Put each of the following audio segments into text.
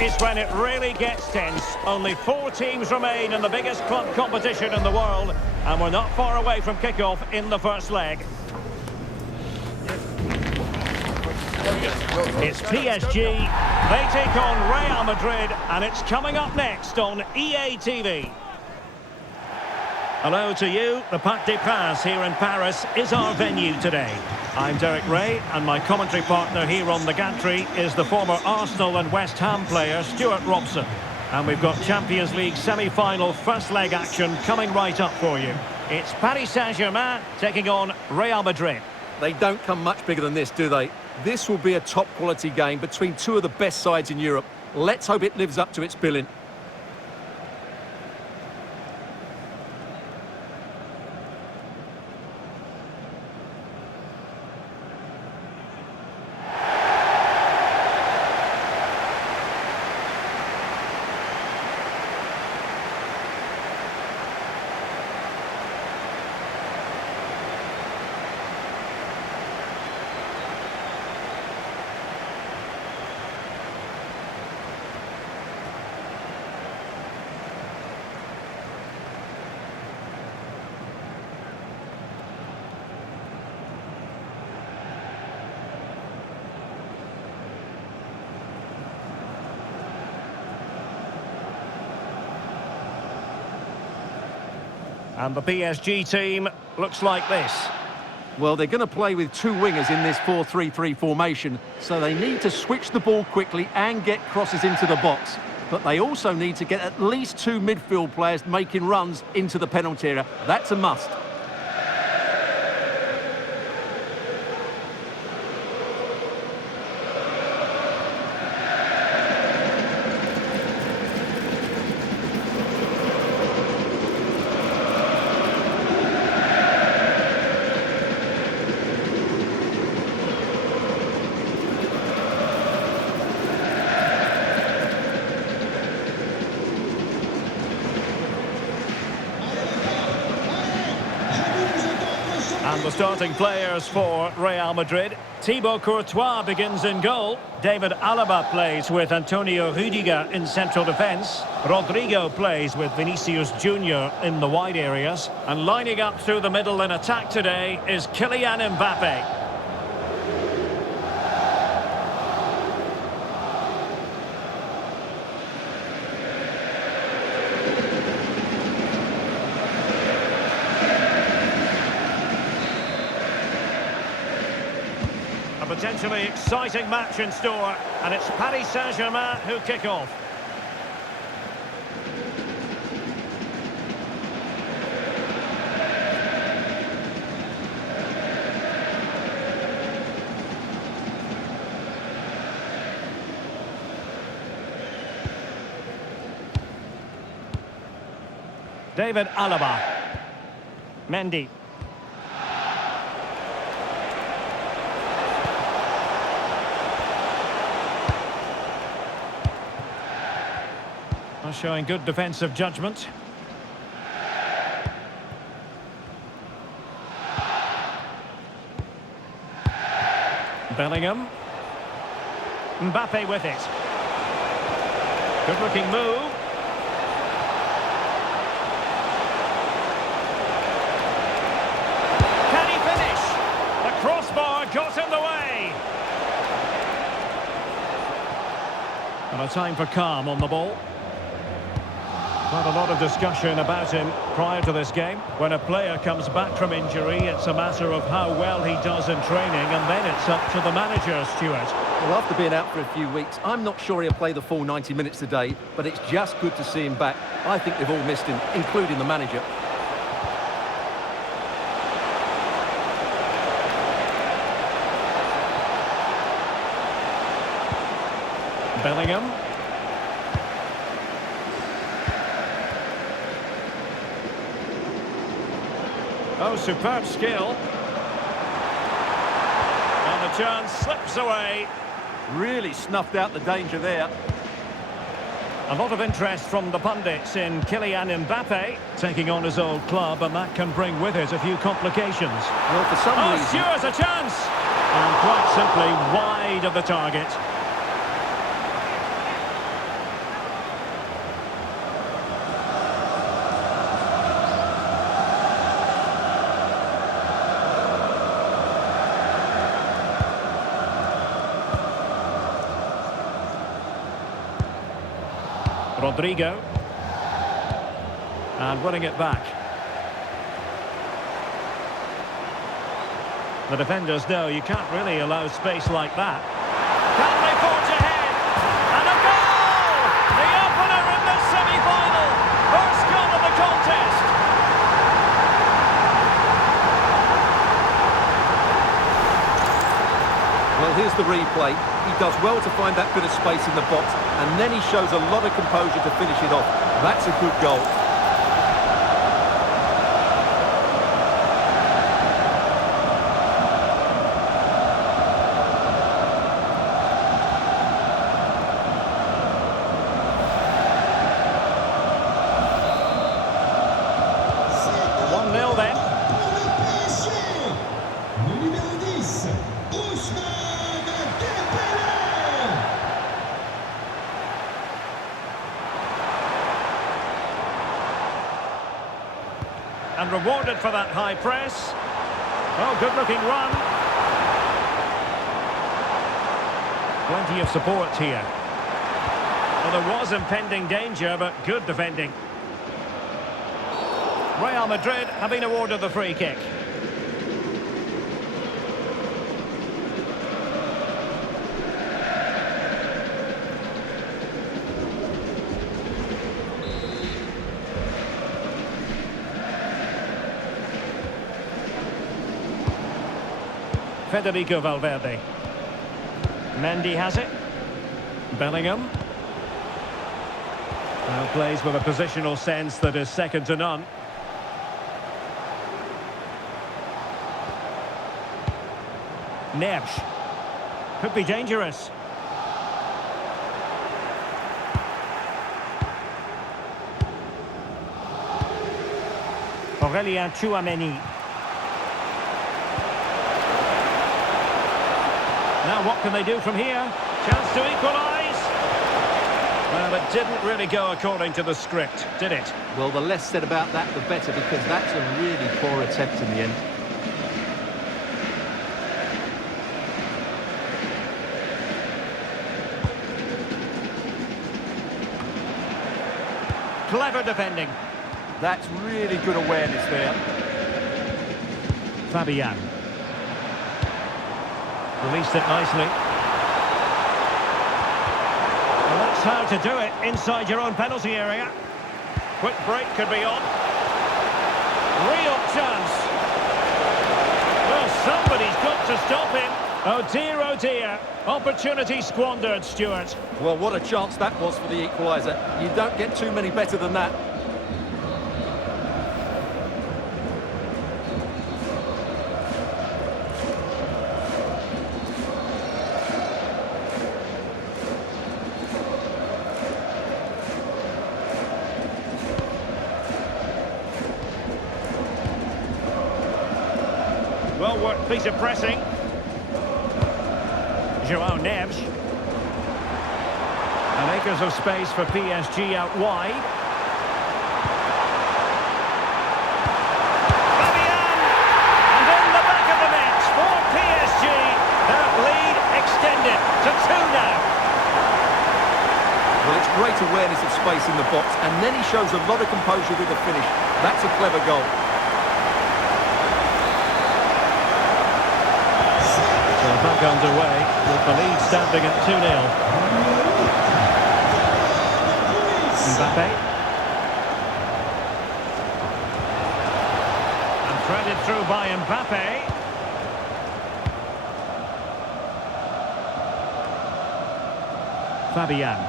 is when it really gets tense. Only 4 teams remain in the biggest club competition in the world, and we're not far away from kickoff in the first leg. It's PSG, they take on Real Madrid, and it's coming up next on EA TV. Hello to you. The Parc des Princes here in Paris is our venue today. I'm Derek Ray, and my commentary partner here on the gantry is the former Arsenal and West Ham player Stuart Robson. And we've got Champions League semi-final first leg action coming right up for you. It's Paris Saint-Germain taking on Real Madrid. They don't come much bigger than this, do they? This will be a top-quality game between two of the best sides in Europe. Let's hope it lives up to its billing. And the PSG team looks like this. Well, they're going to play with 2 wingers in this 4-3-3 formation, so they need to switch the ball quickly and get crosses into the box. But they also need to get at least 2 midfield players making runs into the penalty area. That's a must. And the starting players for Real Madrid. Thibaut Courtois begins in goal. David Alaba plays with Antonio Rudiger in central defence. Rodrigo plays with Vinicius Junior in the wide areas. And lining up through the middle in attack today is Kylian Mbappe. Potentially exciting match in store, and it's Paris Saint-Germain who kick off. David Alaba. Mendy. Showing good defensive judgment. Bellingham. Mbappe with it. Good looking move. Can he finish? The crossbar got in the way. And a time for calm on the ball. Not a lot of discussion about him prior to this game. When a player comes back from injury, it's a matter of how well he does in training, and then it's up to the manager, Stuart. Well, after being out for a few weeks, I'm not sure he'll play the full 90 minutes today, but it's just good to see him back. I think they've all missed him, including the manager. Bellingham. Oh, superb skill. And the chance slips away. Really snuffed out the danger there. A lot of interest from the pundits in Kylian Mbappe taking on his old club, and that can bring with it a few complications. Well, for some reason... Stewart's a chance! And quite simply wide of the target. Rodrigo. And winning it back. The defenders know you can't really allow space like that. Can they forge ahead? And a goal! The opener in the semi-final. First goal of the contest. Well, here's the replay. He does well to find that bit of space in the box, and then he shows a lot of composure to finish it off. That's a good goal. And rewarded for that high press. Oh, good-looking run. Plenty of support here. Well, there was impending danger, but good defending. Real Madrid have been awarded the free kick. Federico Valverde. Mendy has it. Bellingham. Now plays with a positional sense that is second to none. Neves. Could be dangerous. Aurélien Tchouaméni. Now what can they do from here? Chance to equalise. Well, it didn't really go according to the script, did it? Well, the less said about that, the better, because that's a really poor attempt in the end. Clever defending. That's really good awareness there. Fabian. Released it nicely. Well, that's how to do it inside your own penalty area. Quick break could be on. Real chance. Well, somebody's got to stop him. Oh dear, oh dear. Opportunity squandered, Stuart. Well, what a chance that was for the equaliser. You don't get too many better than that. Well-worked piece of pressing. João Neves. And acres of space for PSG out wide. Fabian! And in the back of the net for PSG. Their lead extended to 2 now. Well, it's great awareness of space in the box, and then he shows a lot of composure with the finish. That's a clever goal. Back underway with the lead standing at 2-0. Mbappe. And threaded through by Mbappe. Fabian.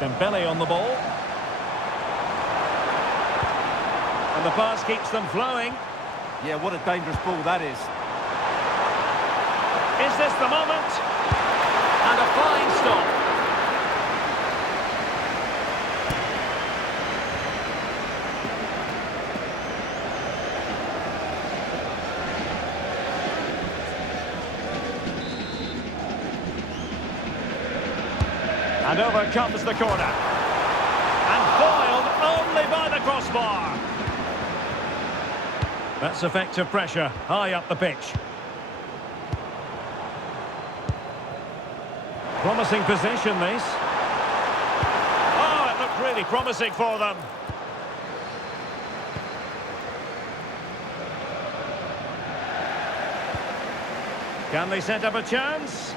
Dembele on the ball. And the pass keeps them flowing. Yeah, what a dangerous ball that is. Is this the moment? And a fine stop. And over comes the corner. And foiled only by the crossbar. That's effective pressure high up the pitch. Promising possession, this. looked really promising for them. Can they set up a chance?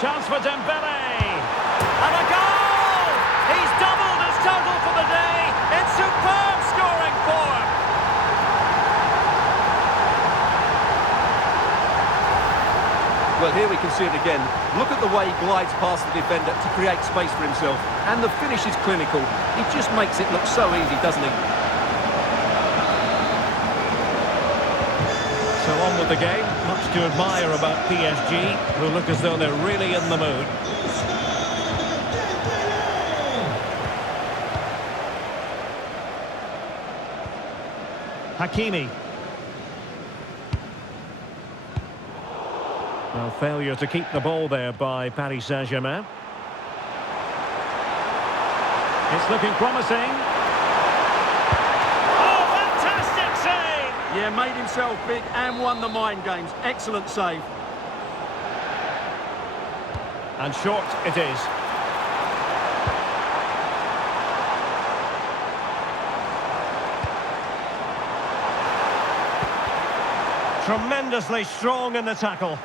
Chance for Dembele. And a goal! He's doubled his total for the day in superb scoring form. Well, here we can see it again. Look at the way he glides past the defender to create space for himself. And the finish is clinical. He just makes it look so easy, doesn't he? So on with the game. Much to admire about PSG, who look as though they're really in the mood. Hakimi. Well, failure to keep the ball there by Paris Saint-Germain. It's looking promising. Oh, fantastic save! Yeah, made himself big and won the mind games. Excellent save. And short it is. Tremendously strong in the tackle.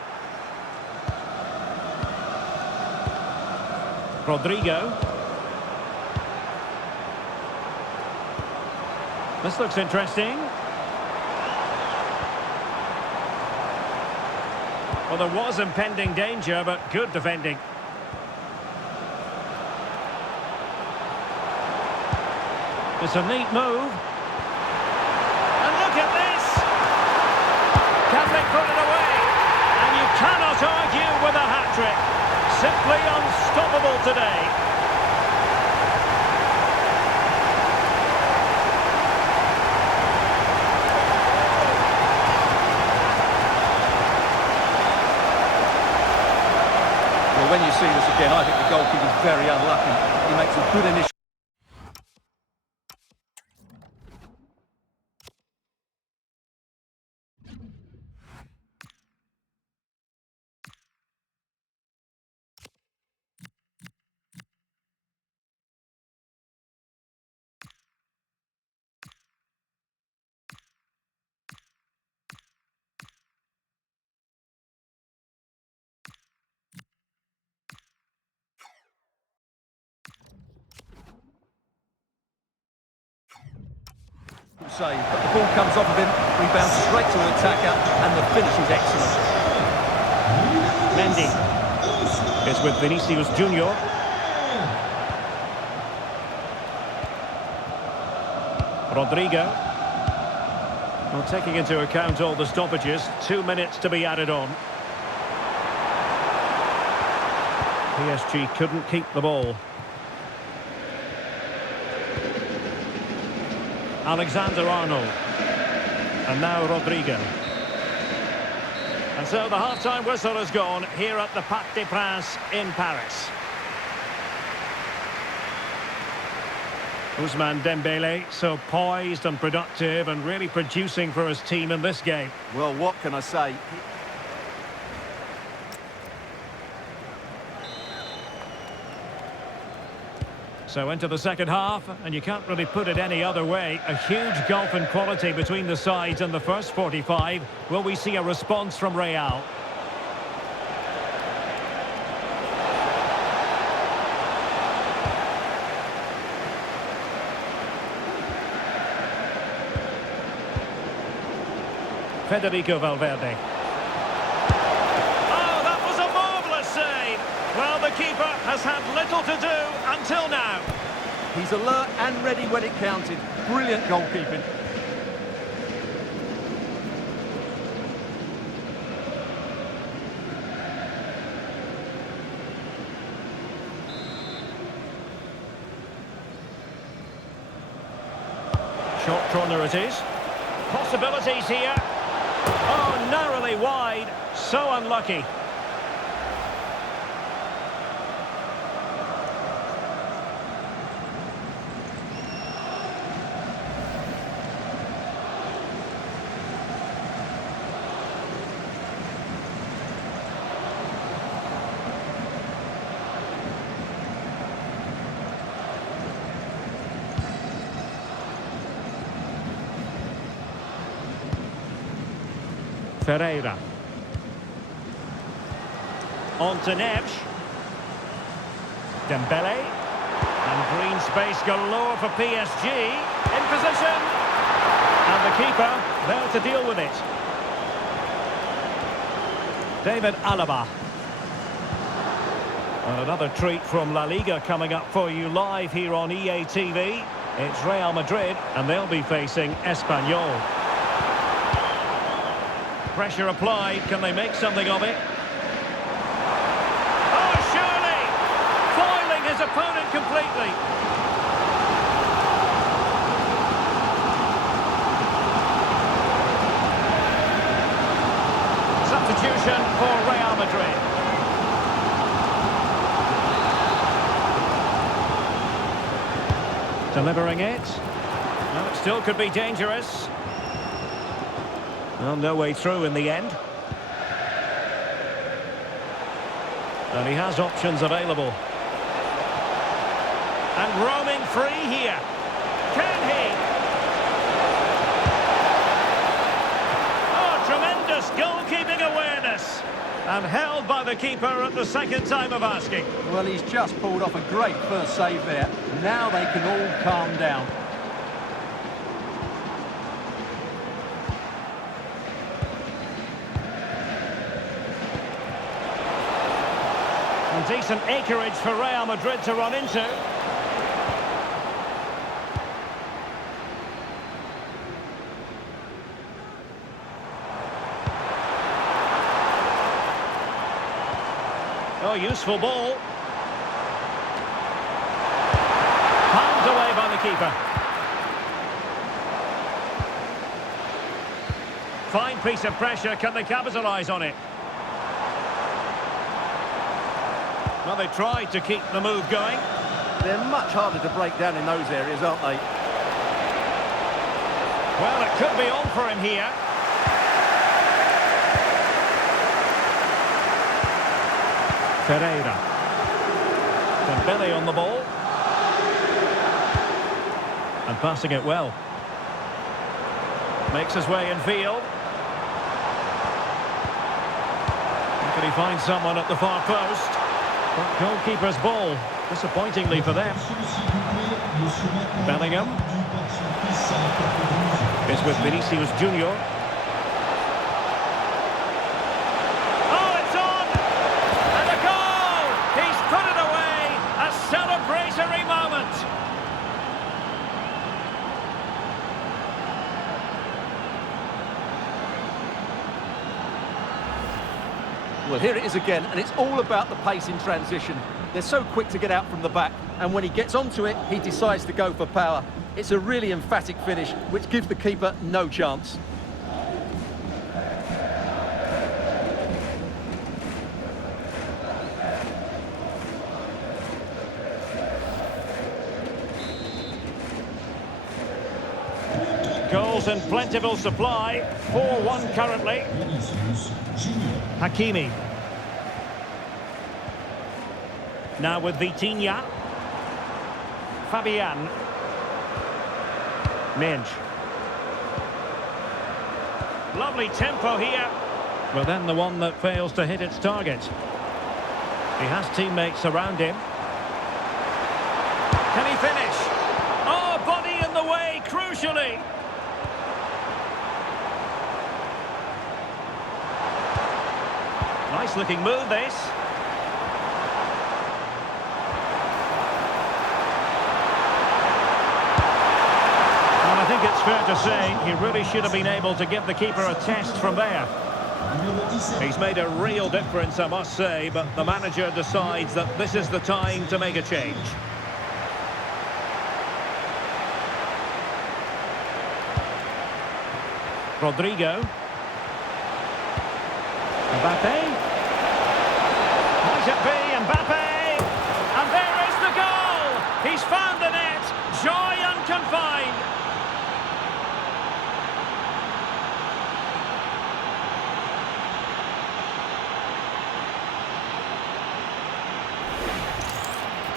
Rodrigo. This looks interesting. Well, there was impending danger, but good defending. It's a neat move. And look at this! Can they put it away? And you cannot argue with a hat-trick. Simply unstoppable today. Well, when you see this again, I think the goalkeeper's very unlucky. He makes a good initial... save, but the ball comes off of him, rebounds straight to the attacker, and the finish is excellent. Mendy is with Vinicius Junior. Rodrigo. Well, taking into account all the stoppages, 2 minutes to be added on. PSG couldn't keep the ball. Alexander-Arnold. And now Rodrigo. And so the half-time whistle has gone here at the Parc des Princes in Paris. Ousmane Dembele, so poised and productive and really producing for his team in this game. Well, what can I say? So into the second half, and you can't really put it any other way. A huge gulf in quality between the sides in the first 45. Will we see a response from Real? Federico Valverde. Oh, that was a marvellous save. Well, the keeper has had little to do until now. He's alert and ready when it counted. Brilliant goalkeeping. Short corner it is. Possibilities here. Oh, narrowly wide. So unlucky. Ferreira. On to Neves. Dembele. And green space galore for PSG. In position. And the keeper there to deal with it. David Alaba. And another treat from La Liga coming up for you live here on EA TV. It's Real Madrid, and they'll be facing Espanyol. Pressure applied. Can they make something of it? Oh, surely! Foiling his opponent completely. Substitution for Real Madrid. Delivering it. Well, it still could be dangerous. Well, no way through in the end. And he has options available. And roaming free here. Can he? Oh, tremendous goalkeeping awareness. And held by the keeper at the second time of asking. Well, he's just pulled off a great first save there. Now they can all calm down. And decent acreage for Real Madrid to run into. Oh, useful ball. Palmed away by the keeper. Fine piece of pressure. Can they capitalise on it? Well, they tried to keep the move going. They're much harder to break down in those areas, aren't they? Well, it could be on for him here. Ferreira. Dembele on the ball. And passing it well. Makes his way in field. Can he find someone at the far post? But goalkeeper's ball, disappointingly for them. Bellingham. Is with Vinicius Junior. Oh, it's on! And a goal! He's put it away! A celebratory moment! Well, here it is again, and it's all about the pace in transition. They're so quick to get out from the back, and when he gets onto it, he decides to go for power. It's a really emphatic finish, which gives the keeper no chance. Goals in plentiful supply. 4-1 currently. Hakimi. Now with Vitinha. Fabian. Minch. Lovely tempo here. But then the one that fails to hit its target. He has teammates around him. Can he finish? Oh, body in the way, crucially. Nice looking move, this. And I think it's fair to say he really should have been able to give the keeper a test from there. He's made a real difference, I must say, but the manager decides that this is the time to make a change. Rodrigo. Mbappe. Might it be Mbappe? And there is the goal! He's found the net! Joy unconfined!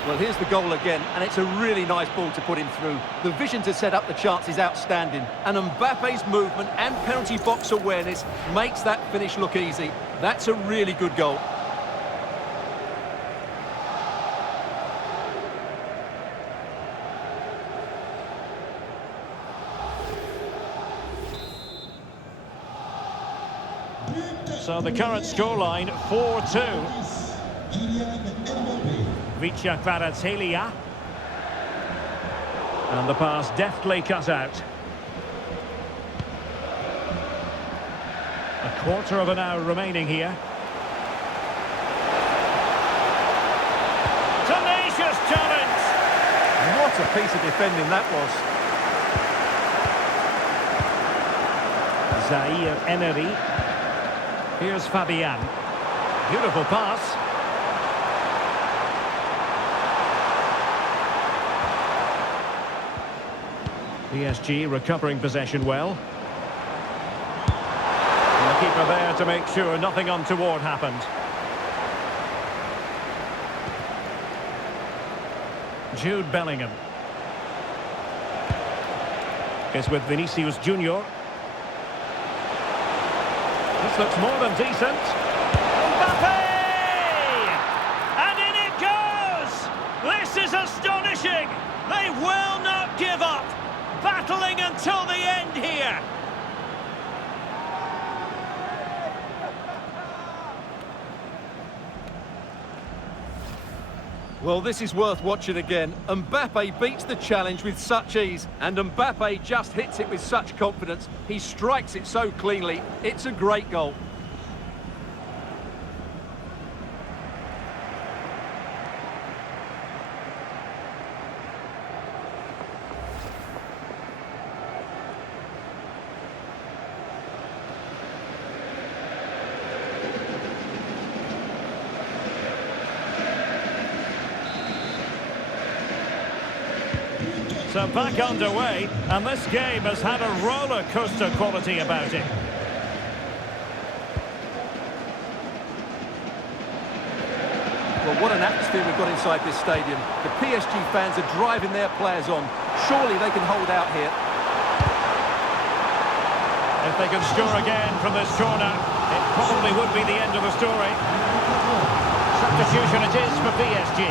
Well, here's the goal again, and it's a really nice ball to put him through. The vision to set up the chance is outstanding, and Mbappe's movement and penalty box awareness makes that finish look easy. That's a really good goal. So the current scoreline, 4-2. Kvaratskhelia. And the pass deftly cut out. A quarter of an hour remaining here. Tenacious challenge! What a piece of defending that was. Zaire Emery. Here's Fabian. Beautiful pass. PSG recovering possession well. And the keeper there to make sure nothing untoward happened. Jude Bellingham. Is with Vinicius Junior. This looks more than decent. Mbappe! And in it goes! This is astonishing! They will not give up! Battling until the end here! Well, this is worth watching again. Mbappe beats the challenge with such ease, and Mbappe just hits it with such confidence. He strikes it so cleanly. It's a great goal. So back underway, and this game has had a roller coaster quality about it. Well, what an atmosphere we've got inside this stadium. The PSG fans are driving their players on. Surely they can hold out here. If they can score again from this corner, it probably would be the end of the story. Substitution it is for PSG.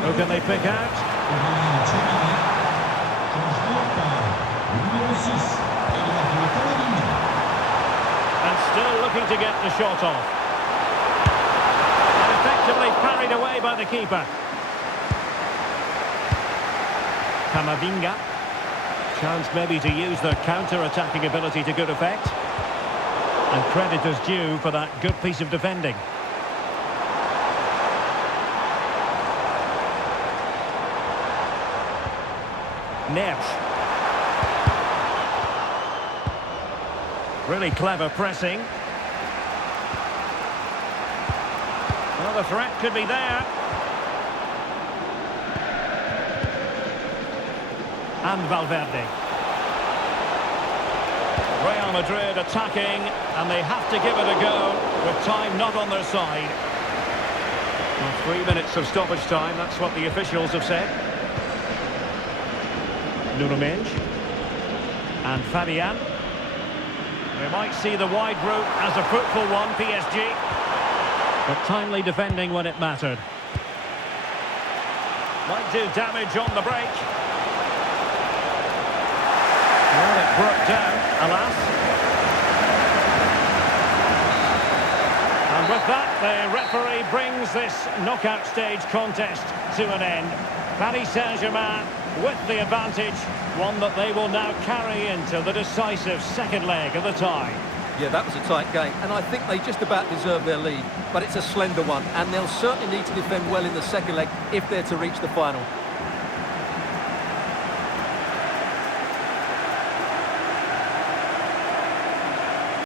Who can they pick out? And still looking to get the shot off. And effectively parried away by the keeper. Camavinga. Chance maybe to use their counter-attacking ability to good effect. And credit is due for that good piece of defending. Neves. Really clever pressing. Well, the threat could be there. And Valverde. Real Madrid attacking, and they have to give it a go with time not on their side. Well, 3 minutes of stoppage time, that's what the officials have said. Nuno Mendes and Fabian. We might see the wide route as a fruitful one, PSG. But timely defending when it mattered. Might do damage on the break. Well, it broke down, alas. And with that, the referee brings this knockout stage contest to an end. Paris Saint-Germain with the advantage, one that they will now carry into the decisive second leg of the tie. Yeah, that was a tight game, and I think they just about deserve their lead, but it's a slender one, and they'll certainly need to defend well in the second leg if they're to reach the final.